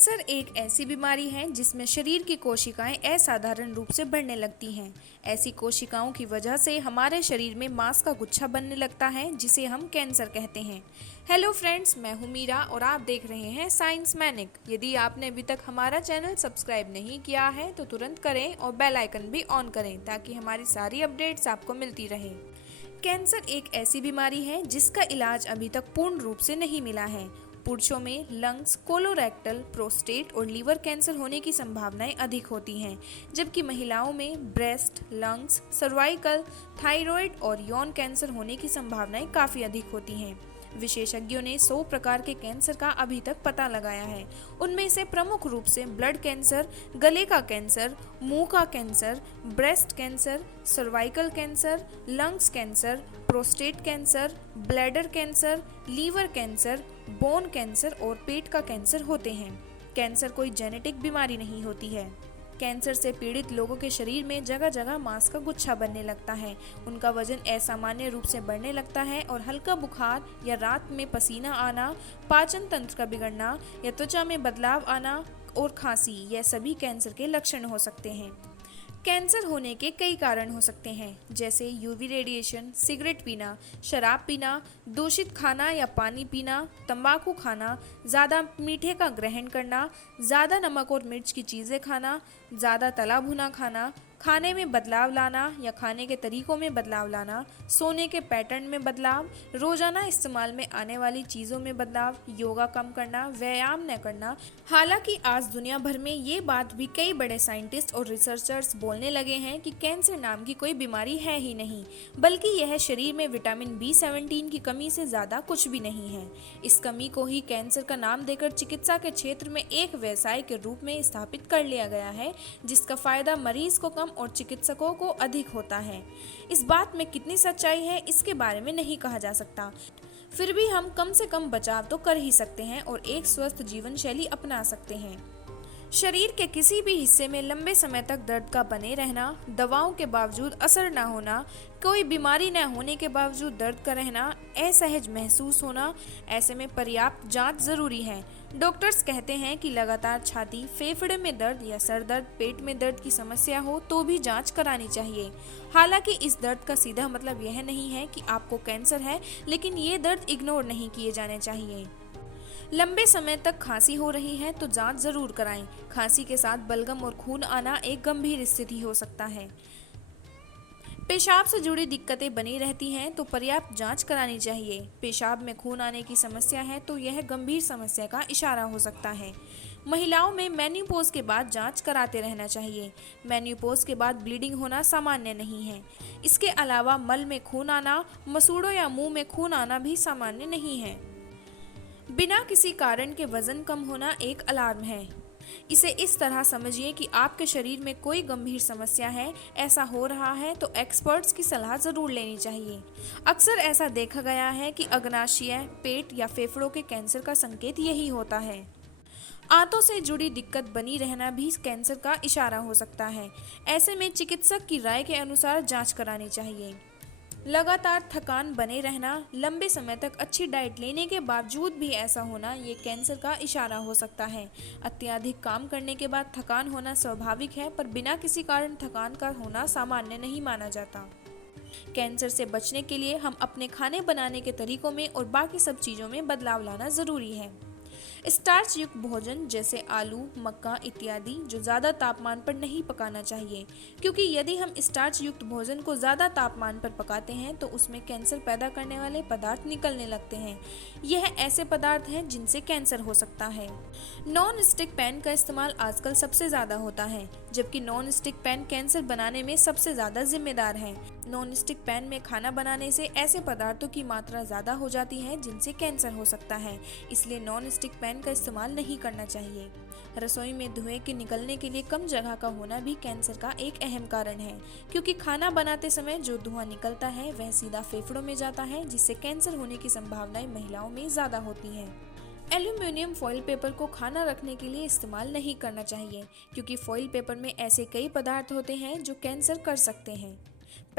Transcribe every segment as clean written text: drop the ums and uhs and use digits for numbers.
Cancer एक ऐसी बीमारी है जिसमें शरीर की कोशिकाएं असाधारण रूप से बढ़ने लगती हैं। ऐसी कोशिकाओं की वजह से हमारे शरीर में मांस का गुच्छा बनने लगता है जिसे हम कैंसर कहते हैं। हेलो फ्रेंड्स, मैं हूं मीरा और आप देख रहे हैं साइंस मैनिक। यदि आपने अभी तक हमारा चैनल सब्सक्राइब नहीं किया है तो तुरंत करें और बेल आइकन भी ऑन करें ताकि हमारी सारी अपडेट्स आपको मिलती रहे। कैंसर एक ऐसी बीमारी है जिसका इलाज अभी तक पूर्ण रूप से नहीं मिला है। पुरुषों में लंग्स, कोलोरेक्टल, प्रोस्टेट और लीवर कैंसर होने की संभावनाएं अधिक होती हैं, जबकि महिलाओं में ब्रेस्ट, लंग्स, सर्वाइकल, थायराइड और यौन कैंसर होने की संभावनाएं काफ़ी अधिक होती हैं। विशेषज्ञों ने 100 प्रकार के कैंसर का अभी तक पता लगाया है। उनमें से प्रमुख रूप से ब्लड कैंसर, गले का कैंसर, मुंह का cancer, breast cancer, cervical cancer, lungs cancer, prostate cancer, bladder cancer, liver cancer, bone cancer और पेट का कैंसर होते हैं। कैंसर कोई जेनेटिक बीमारी नहीं होती है। कैंसर से पीड़ित लोगों के शरीर में जगह जगह मांस का गुच्छा बनने लगता है। उनका वजन असामान्य रूप से बढ़ने लगता है और हल्का बुखार या रात में पसीना आना, पाचन तंत्र का बिगड़ना या त्वचा में बदलाव आना और खांसी, यह सभी कैंसर के लक्षण हो सकते हैं। कैंसर होने के कई कारण हो सकते हैं, जैसे यूवी रेडिएशन, सिगरेट पीना, शराब पीना, दूषित खाना या पानी पीना, तंबाकू खाना, ज़्यादा मीठे का ग्रहण करना, ज़्यादा नमक और मिर्च की चीज़ें खाना, ज़्यादा तला भुना खाना, खाने में बदलाव लाना या खाने के तरीकों में बदलाव लाना, सोने के पैटर्न में बदलाव, रोज़ाना इस्तेमाल में आने वाली चीज़ों में बदलाव, योगा कम करना, व्यायाम न करना। हालांकि आज दुनिया भर में ये बात भी कई बड़े साइंटिस्ट और रिसर्चर्स बोलने लगे हैं कि कैंसर नाम की कोई बीमारी है ही नहीं, बल्कि यह शरीर में विटामिन B17 की कमी से ज़्यादा कुछ भी नहीं है। इस कमी को ही कैंसर का नाम देकर चिकित्सा के क्षेत्र में एक व्यवसाय के रूप में स्थापित कर लिया गया है, जिसका फायदा मरीज को कम और चिकित्सकों को अधिक होता है। इस बात में कितनी सच्चाई है इसके बारे में नहीं कहा जा सकता, फिर भी हम कम से कम बचाव तो कर ही सकते हैं और एक स्वस्थ जीवन शैली अपना सकते हैं। शरीर के किसी भी हिस्से में लंबे समय तक दर्द का बने रहना, दवाओं के बावजूद असर न होना, कोई बीमारी न होने के बावजूद दर्द का रहना, असहज महसूस होना, ऐसे में पर्याप्त जांच जरूरी है। डॉक्टर्स कहते हैं कि लगातार छाती, फेफड़े में दर्द या सर दर्द, पेट में दर्द की समस्या हो तो भी जांच करानी चाहिए। हालांकि इस दर्द का सीधा मतलब यह नहीं है कि आपको कैंसर है, लेकिन ये दर्द इग्नोर नहीं किए जाने चाहिए। लंबे समय तक खांसी हो रही है तो जांच जरूर कराएं। खांसी के साथ बलगम और खून आना एक गंभीर स्थिति हो सकता है। पेशाब से जुड़ी दिक्कतें बनी रहती हैं तो पर्याप्त जांच करानी चाहिए। पेशाब में खून आने की समस्या है तो यह गंभीर समस्या का इशारा हो सकता है। महिलाओं में मेन्यूपोज के बाद जांच कराते रहना चाहिए। मेन्यूपोज के बाद ब्लीडिंग होना सामान्य नहीं है। इसके अलावा मल में खून आना, मसूड़ों या मुंह में खून आना भी सामान्य नहीं है। बिना किसी कारण के वजन कम होना एक अलार्म है। इसे इस तरह समझिए कि आपके शरीर में कोई गंभीर समस्या है। ऐसा हो रहा है तो एक्सपर्ट्स की सलाह जरूर लेनी चाहिए। अक्सर ऐसा देखा गया है कि अग्नाशय, पेट या फेफड़ों के कैंसर का संकेत यही होता है। आंतों से जुड़ी दिक्कत बनी रहना भी कैंसर का इशारा हो सकता है। ऐसे में चिकित्सक की राय के अनुसार जांच करानी चाहिए। लगातार थकान बने रहना, लंबे समय तक अच्छी डाइट लेने के बावजूद भी ऐसा होना, ये कैंसर का इशारा हो सकता है। अत्यधिक काम करने के बाद थकान होना स्वाभाविक है, पर बिना किसी कारण थकान का होना सामान्य नहीं माना जाता। कैंसर से बचने के लिए हम अपने खाने बनाने के तरीकों में और बाकी सब चीज़ों में बदलाव लाना ज़रूरी है। स्टार्च युक्त भोजन जैसे आलू, मक्का इत्यादि जो ज़्यादा तापमान पर नहीं पकाना चाहिए, क्योंकि यदि हम स्टार्च युक्त भोजन को ज़्यादा तापमान पर पकाते हैं तो उसमें कैंसर पैदा करने वाले पदार्थ निकलने लगते हैं। यह ऐसे पदार्थ हैं जिनसे कैंसर हो सकता है। नॉन स्टिक पैन का इस्तेमाल आजकल सबसे ज़्यादा होता है, जबकि नॉन स्टिक पैन कैंसर बनाने में सबसे ज़्यादा जिम्मेदार है। नॉन स्टिक पैन में खाना बनाने से ऐसे पदार्थों की मात्रा ज़्यादा हो जाती है जिनसे कैंसर हो सकता है, इसलिए नॉन स्टिक पैन का इस्तेमाल नहीं करना चाहिए। रसोई में धुएं के निकलने के लिए कम जगह का होना भी कैंसर का एक अहम कारण है, क्योंकि खाना बनाते समय जो धुआं निकलता है वह सीधा फेफड़ों में जाता है, जिससे कैंसर होने की संभावनाएं महिलाओं में ज़्यादा होती हैं। एल्यूमिनियम फॉइल पेपर को खाना रखने के लिए इस्तेमाल नहीं करना चाहिए, क्योंकि फॉइल पेपर में ऐसे कई पदार्थ होते हैं जो कैंसर कर सकते हैं।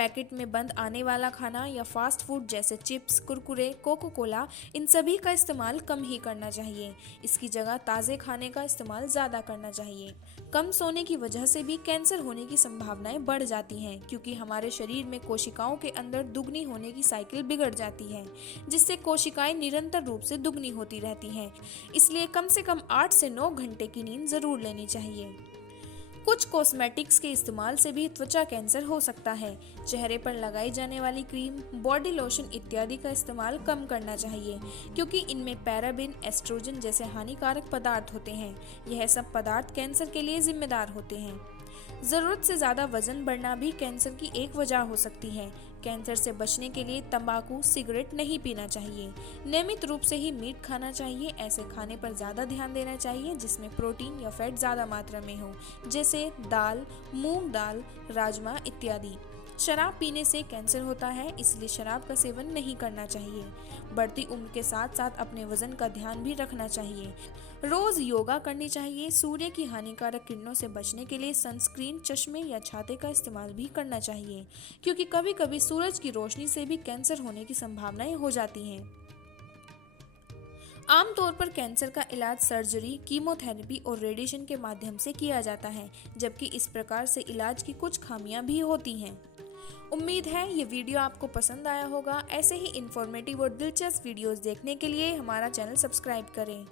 पैकेट में बंद आने वाला खाना या फास्ट फूड जैसे चिप्स, कुरकुरे, कोको कोला, इन सभी का इस्तेमाल कम ही करना चाहिए। इसकी जगह ताज़े खाने का इस्तेमाल ज़्यादा करना चाहिए। कम सोने की वजह से भी कैंसर होने की संभावनाएं बढ़ जाती हैं, क्योंकि हमारे शरीर में कोशिकाओं के अंदर दुगनी होने की साइकिल बिगड़ जाती है, जिससे कोशिकाएं निरंतर रूप से दुगनी होती रहती हैं। इसलिए कम से कम 8 से 9 घंटे की नींद जरूर लेनी चाहिए। कुछ कॉस्मेटिक्स के इस्तेमाल से भी त्वचा कैंसर हो सकता है। चेहरे पर लगाई जाने वाली क्रीम, बॉडी लोशन इत्यादि का इस्तेमाल कम करना चाहिए, क्योंकि इनमें पैराबिन, एस्ट्रोजन जैसे हानिकारक पदार्थ होते हैं। यह सब पदार्थ कैंसर के लिए जिम्मेदार होते हैं। ज़रूरत से ज़्यादा वजन बढ़ना भी कैंसर की एक वजह हो सकती है। कैंसर से बचने के लिए तंबाकू, सिगरेट नहीं पीना चाहिए। नियमित रूप से ही मीट खाना चाहिए। ऐसे खाने पर ज़्यादा ध्यान देना चाहिए जिसमें प्रोटीन या फैट ज़्यादा मात्रा में हो, जैसे दाल, मूंग दाल, राजमा इत्यादि। शराब पीने से कैंसर होता है, इसलिए शराब का सेवन नहीं करना चाहिए। बढ़ती उम्र के साथ साथ अपने वजन का ध्यान भी रखना चाहिए। रोज योगा करनी चाहिए। सूर्य की हानिकारक किरणों से बचने के लिए सनस्क्रीन, चश्मे या छाते का इस्तेमाल भी करना चाहिए, क्योंकि कभी कभी सूरज की रोशनी से भी कैंसर होने की संभावनाएं हो जाती हैं। आमतौर पर कैंसर का इलाज सर्जरी, कीमोथेरेपी और रेडिएशन के माध्यम से किया जाता है, जबकि इस प्रकार से इलाज की कुछ खामियां भी होती हैं। उम्मीद है ये वीडियो आपको पसंद आया होगा। ऐसे ही इंफॉर्मेटिव और दिलचस्प वीडियोस देखने के लिए हमारा चैनल सब्सक्राइब करें।